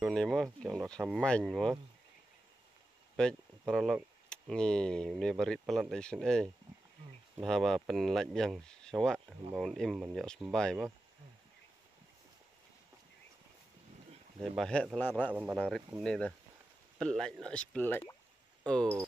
Ini mah kayak nak samain mah. Baik peralok ni berit pelat dari sini. Bahwa penlaj yang sawak maun man ya sembai mah. Ni bahek telat rak barang rit kum ni dah. Pelaj nak pelaj. Oh.